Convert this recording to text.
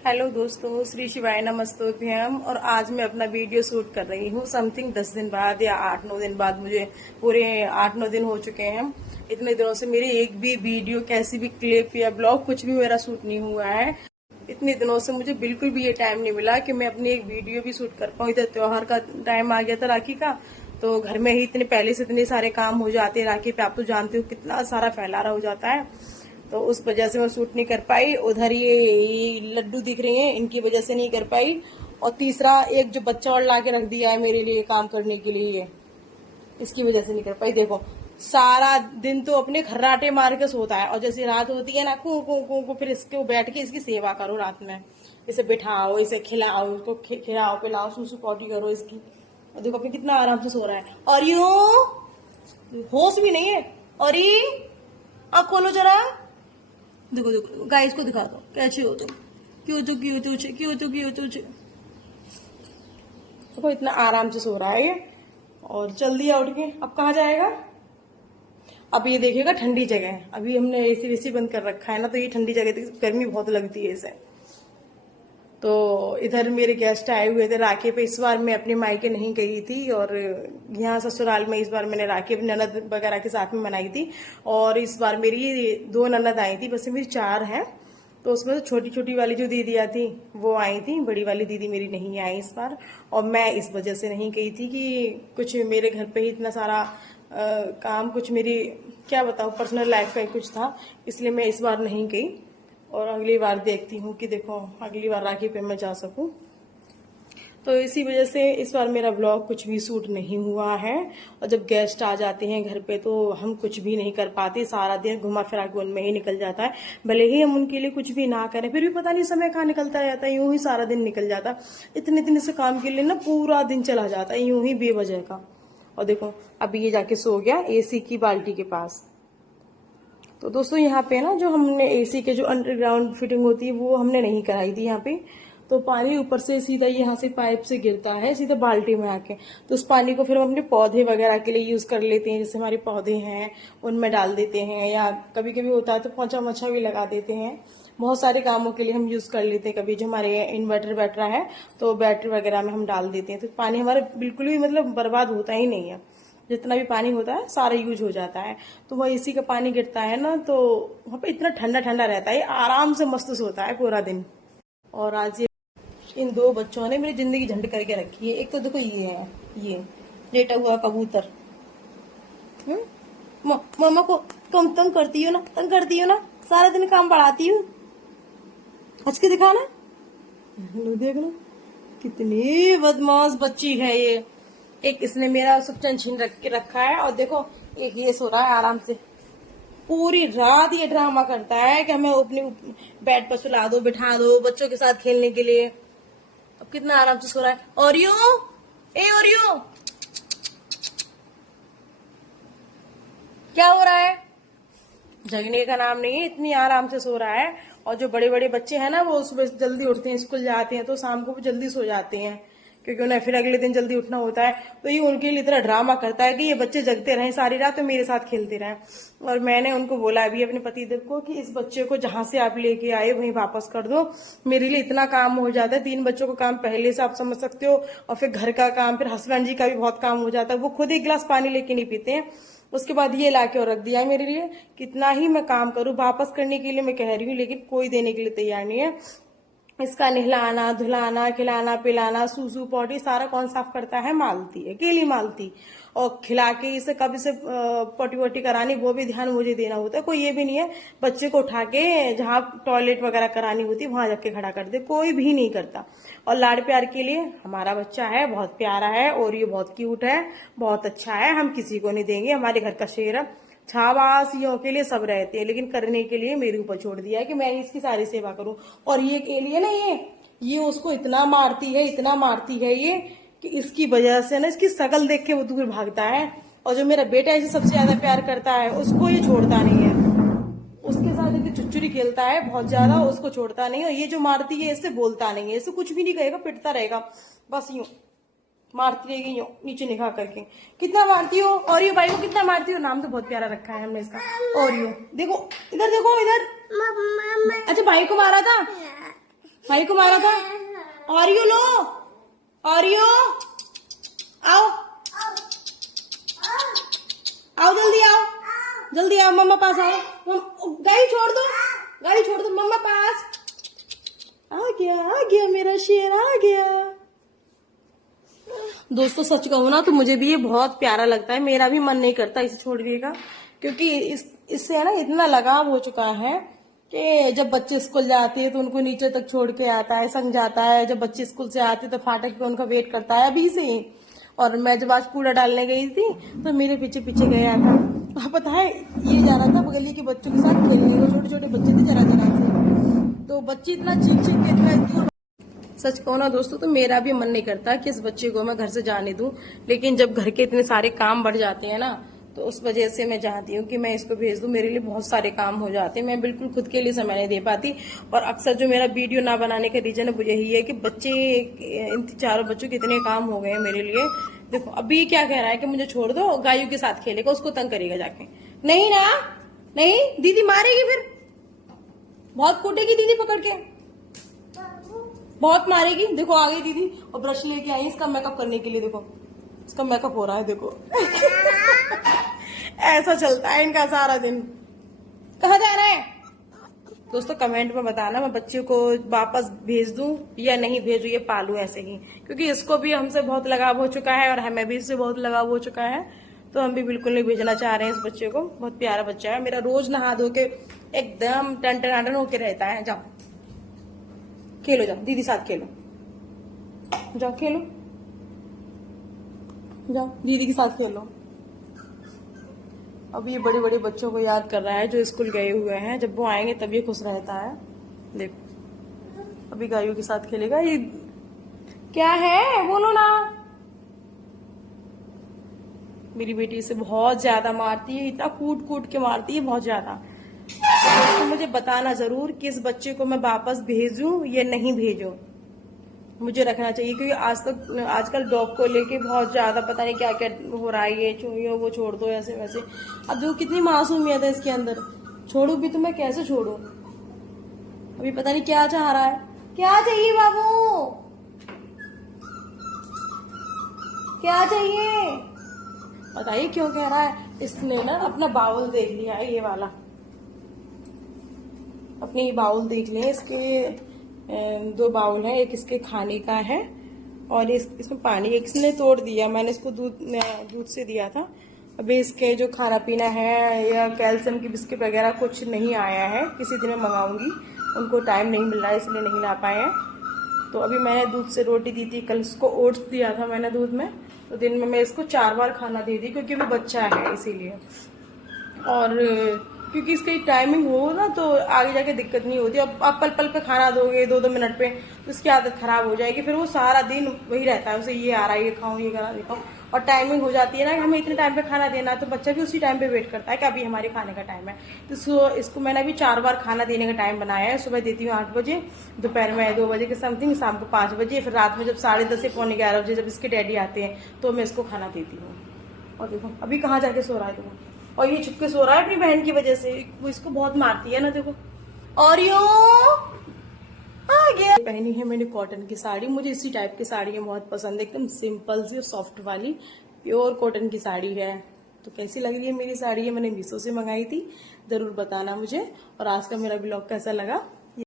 Hello दोस्तों, श्री शिवाय नमस्तोभ्यम। और आज मैं अपना वीडियो शूट कर रही हूँ समथिंग 10 दिन बाद या 8-9 दिन बाद। मुझे पूरे 8-9 दिन हो चुके हैं। इतने दिनों से मेरी एक भी वीडियो, कैसी भी क्लिप या ब्लॉग कुछ भी मेरा शूट नहीं हुआ है। इतने दिनों से मुझे बिल्कुल भी ये टाइम नहीं मिला कि मैं अपनी एक वीडियो भी शूट कर पाऊँ। इधर त्योहार का टाइम आ गया था, राखी का, तो घर में ही इतने पहले से इतने सारे काम हो जाते हैं। राखी पे आप तो जानते हो कितना सारा फैलारा हो जाता है, तो उस वजह से मैं शूट नहीं कर पाई। उधर ये लड्डू दिख रहे हैं, इनकी वजह से नहीं कर पाई। और तीसरा एक जो बच्चा और ला के रख दिया है मेरे लिए काम करने के लिए, इसकी वजह से नहीं कर पाई। देखो सारा दिन तो अपने खर्राटे मार के सोता है, और जैसे रात होती है ना, कू कू कू कू, फिर इसको बैठ के इसकी सेवा करो रात में। इसे बिठाओ, इसे खिलाओ, उसको खिलाओ पिलाओ, सूसू पॉटी करो इसकी। और देखो अपने कितना आराम से सो रहा है। और यूं होश भी नहीं है। और ये आँख खोलो जरा, देखो देखो गाइस को दिखा दो कैसे हो तुम। क्यों तो क्यों तुझे, क्यों तो क्यों तुझे। देखो इतना आराम से सो रहा है ये। और चल दिया उठ के, अब कहाँ जाएगा। अब ये देखिएगा ठंडी जगह है, अभी हमने एसी वेसी बंद कर रखा है ना, तो ये ठंडी जगह थी, गर्मी बहुत लगती है इसे। तो इधर मेरे गेस्ट आए हुए थे राखी पे। इस बार मैं अपने मायके नहीं गई थी, और यहाँ ससुराल में इस बार मैंने राखी अपनी ननद वगैरह के साथ में मनाई थी। और इस बार मेरी 2 ननद आई थी, बस मेरी 4 हैं। तो उसमें तो छोटी छोटी वाली जो दीदियाँ थी वो आई थी, बड़ी वाली दीदी मेरी नहीं आई इस बार। और मैं इस वजह से नहीं गई थी कि कुछ मेरे घर पे ही इतना सारा काम, कुछ मेरी क्या बताऊँ पर्सनल लाइफ का ही कुछ था, इसलिए मैं इस बार नहीं गई। और अगली बार देखती हूँ कि देखो अगली बार राखी पे मैं जा सकूं। तो इसी वजह से इस बार मेरा ब्लॉग कुछ भी शूट नहीं हुआ है। और जब गेस्ट आ जाते हैं घर पे तो हम कुछ भी नहीं कर पाते, सारा दिन घुमा फिरा के उनमें ही निकल जाता है। भले ही हम उनके लिए कुछ भी ना करें, फिर भी पता नहीं समय कहाँ निकलता रहता है, यूं ही सारा दिन निकल जाता। इतने दिन से काम के लिए ना पूरा दिन चला जाता है यूं ही बेवजह का। और देखो अभी ये जाके सो गया एसी की बाल्टी के पास। तो दोस्तों यहाँ पे ना जो हमने एसी के जो अंडरग्राउंड फिटिंग होती है वो हमने नहीं कराई थी यहाँ पे। तो पानी ऊपर से सीधा यहाँ से पाइप से गिरता है सीधा बाल्टी में आके। तो उस पानी को फिर हम अपने पौधे वगैरह के लिए यूज कर लेते हैं, जैसे हमारे पौधे हैं उनमें डाल देते हैं, या कभी कभी होता है तो पोंछा मोछा भी लगा देते हैं। बहुत सारे कामों के लिए हम यूज कर लेते हैं। कभी जो हमारे इन्वर्टर बैटरा है तो बैटरी वगैरह में हम डाल देते हैं, तो पानी हमारा बिल्कुल भी मतलब बर्बाद होता ही नहीं है। जितना भी पानी होता है सारा यूज हो जाता है। तो वह एसी का पानी गिरता है ना, तो वहाँ पे इतना ठंडा ठंडा रहता है, आराम से मस्त सोता है पूरा दिन। और आज ये इन 2 बच्चों ने मेरी जिंदगी झंड करके रखी है। एक तो देखो ये है, ये लेटा हुआ कबूतर। मम्मा को कम तंग करती हो ना, तंग करती हो ना, सारा दिन काम बढ़ाती हूँ। हंस के दिखा ना, लो देख लो कितनी बदमाश बच्ची है ये। एक इसने मेरा सुपचन छीन रखा है, और देखो एक ये सो रहा है आराम से। पूरी रात ये ड्रामा करता है कि हमें अपने बेड पर सुला दो, बिठा दो बच्चों के साथ खेलने के लिए। अब कितना आराम से सो रहा है। और यूं क्या हो रहा है, जगने का नाम नहीं है, इतनी आराम से सो रहा है। और जो बड़े बड़े बच्चे हैं ना वो सुबह जल्दी उठते हैं, स्कूल जाते हैं, तो शाम को वो जल्दी सो जाते हैं क्योंकि उन्हें फिर अगले दिन जल्दी उठना होता है। तो ये उनके लिए इतना ड्रामा करता है कि ये बच्चे जगते रहें सारी रात तो मेरे साथ खेलते रहें। और मैंने उनको बोला अभी अपने पतिदेव को कि इस बच्चे को जहां से आप लेके आए वहीं वापस कर दो, मेरे लिए इतना काम हो जाता है। 3 बच्चों का काम पहले से आप समझ सकते हो, और फिर घर का काम, फिर हस्बैंड जी का भी बहुत काम हो जाता है। वो खुद 1 गिलास पानी लेके नहीं पीते हैं। उसके बाद ये लाके और रख दिया मेरे लिए। कितना ही मैं काम करूं वापस करने के लिए मैं कह रही हूँ, लेकिन कोई देने के लिए तैयार नहीं है। इसका नहलाना धुलाना खिलाना पिलाना सूसू पॉटी सारा कौन साफ करता है, मालती है, अकेली मालती। और खिला के इसे कब इसे पॉटी वोटी करानी वो भी ध्यान मुझे देना होता है। कोई ये भी नहीं है बच्चे को उठा के जहाँ टॉयलेट वगैरह करानी होती है वहां जाके खड़ा कर दे, कोई भी नहीं करता। और लाड़ प्यार के लिए हमारा बच्चा है, बहुत प्यारा है और ये बहुत क्यूट है, बहुत अच्छा है, हम किसी को नहीं देंगे, हमारे घर का शेर है। छावासियों के लिए सब रहते हैं, लेकिन करने के लिए मेरे ऊपर छोड़ दिया है कि मैं इसकी सारी सेवा करूं। और ये के लिए ना ये उसको इतना मारती है, इतना मारती है ये, कि इसकी वजह से ना इसकी शकल देख के वो दूर भागता है। और जो मेरा बेटा है जो सबसे ज्यादा प्यार करता है उसको ये छोड़ता नहीं है, उसके साथ एक चुचुरी खेलता है बहुत ज्यादा, उसको छोड़ता नहीं। और ये जो मारती है इससे बोलता नहीं है, इससे कुछ भी नहीं कहेगा, पिटता रहेगा बस यूं मारती रहेगी यूं नीचे निगाह करके। कितना मारती हो, और ये भाई को कितना मारती हो, नाम तो बहुत प्यारा रखा है हमने इसका। और यू देखो इधर, देखो इधर। अच्छा भाई को मारा था, भाई को मारा था। ऑरियो लो, ऑरियो आओ, आओ जल्दी आओ, जल्दी आओ, मम्मा पास आओ। गाड़ी छोड़ दो, गाड़ी छोड़ दो, मम्मा पास। आ गया मेरा शेर, आ गया। दोस्तों सच कहूँ ना तो मुझे भी ये बहुत प्यारा लगता है, मेरा भी मन नहीं करता इसे छोड़ने का, क्योंकि इससे है ना इतना लगाव हो चुका है कि जब बच्चे स्कूल जाते हैं तो उनको नीचे तक छोड़ के आता है, समझाता है। जब बच्चे स्कूल से आते तो फाटक पे उनका वेट करता है अभी से ही। और मैं जब आज कूड़ा डालने गई थी तो मेरे पीछे पीछे गया था। पता है ये जा रहा था गली के बच्चों के साथ खेलने, वो छोटे छोटे बच्चे थे जरा जरा से, तो बच्चे इतना चीख चीख के इतना। सच कहूँ ना दोस्तों तो मेरा भी मन नहीं करता कि इस बच्चे को मैं घर से जाने दूं, लेकिन जब घर के इतने सारे काम बढ़ जाते हैं ना तो उस वजह से मैं चाहती हूँ कि मैं इसको भेज दूं। मेरे लिए बहुत सारे काम हो जाते हैं, मैं बिल्कुल खुद के लिए समय नहीं दे पाती। और अक्सर जो मेरा वीडियो ना बनाने का रीजन है वो यही है कि बच्चे, इन चारों बच्चों के इतने काम हो गए हैं मेरे लिए। देखो अभी क्या कह रहा है कि मुझे छोड़ दो, गायों के साथ खेलेगा, उसको तंग करेगा जाके। नहीं ना, नहीं, दीदी मारेगी फिर, बहुत कूटेगी दीदी पकड़ के, बहुत मारेगी। देखो आ गई दीदी और ब्रश लेके आई इसका मेकअप करने के लिए। देखो इसका मेकअप हो रहा है, देखो ऐसा चलता है इनका सारा दिन। कहाँ जा रहा है दोस्तों? कमेंट में बताना मैं बच्चे को वापस भेज दूं या नहीं भेजूं, ये पालू ऐसे ही, क्योंकि इसको भी हमसे बहुत लगाव हो चुका है और हमें भी इससे बहुत लगाव हो चुका है। तो हम भी बिल्कुल नहीं भेजना चाह रहे हैं इस बच्चे को। बहुत प्यारा बच्चा है मेरा, रोज नहा धो के एकदम टन होके रहता है। जाओ खेलो, जाओ दीदी साथ खेलो, जाओ खेलो, जाओ दीदी के साथ खेलो। अब ये बड़े बड़े बच्चों को याद कर रहा है जो स्कूल गए हुए हैं, जब वो आएंगे तब ये खुश रहता है। देखो अभी गायों के साथ खेलेगा। ये क्या है बोलो ना। मेरी बेटी इसे बहुत ज्यादा मारती है, इतना कूट कूट के मारती है, बहुत ज्यादा। तो मुझे बताना जरूर कि इस बच्चे को मैं वापस भेजूं या नहीं भेजूं, मुझे रखना चाहिए। क्योंकि आजकल डॉग को लेके बहुत ज्यादा पता नहीं क्या क्या हो रहा है, ये वो छोड़ दो ऐसे वैसे। अब देखो कितनी मासूमियत है इसके अंदर, छोड़ू भी तो मैं कैसे छोड़ू। अभी पता नहीं क्या चाह रहा है। क्या चाहिए बाबू, क्या चाहिए बताइए, क्यों कह रहा है। इसने ना अपना बाउल देख लिया है, ये वाला अपने बाउल देख लिए। इसके 2 बाउल है, एक इसके खाने का है और इसमें पानी। एक इसने तोड़ दिया, मैंने इसको दूध से दिया था। अभी इसके जो खाना पीना है या कैल्शियम की बिस्किट वगैरह कुछ नहीं आया है, किसी दिन मैं मंगाऊंगी, उनको टाइम नहीं मिल रहा है इसलिए नहीं ला पाए हैं। तो अभी मैंने दूध से रोटी दी थी, कल इसको ओट्स दिया था मैंने दूध में। तो दिन में मैं इसको 4 बार खाना दे दी, क्योंकि वो बच्चा है इसीलिए। और क्योंकि इसकी टाइमिंग हो ना तो आगे जाके दिक्कत नहीं होती। अब आप पल पल पे खाना दोगे 2-2 मिनट पे तो उसकी आदत खराब हो जाएगी, फिर वो सारा दिन वही रहता है, उसे ये आ रहा है, ये खाऊं, ये करा, दिखाऊं। और टाइमिंग हो जाती है ना कि हमें इतने टाइम पे खाना देना, तो बच्चा भी उसी टाइम पे वेट करता है कि अभी हमारे खाने का टाइम है। तो इसको मैंने अभी 4 बार खाना देने का टाइम बनाया है। सुबह देती हूँ 8 बजे, दोपहर में 2 बजे के समथिंग, शाम को 5 बजे, फिर रात में जब 10:30 से पौने 11 बजे जब इसके डैडी आते हैं तो मैं इसको खाना देती हूँ। और देखो अभी कहाँ जाके सो रहा है, देखो। और ये छुप के सो रहा है अपनी बहन की वजह से, वो इसको बहुत मारती है ना, देखो। और यो आ गया। पहनी है मैंने कॉटन की साड़ी, मुझे इसी टाइप की साड़ियाँ बहुत पसंद है, एकदम सिंपल सी सॉफ्ट वाली प्योर कॉटन की साड़ी है। तो कैसी लग रही है मेरी साड़ी, है मैंने मीशो से मंगाई थी, जरूर बताना मुझे। और आज का मेरा ब्लॉग कैसा लगा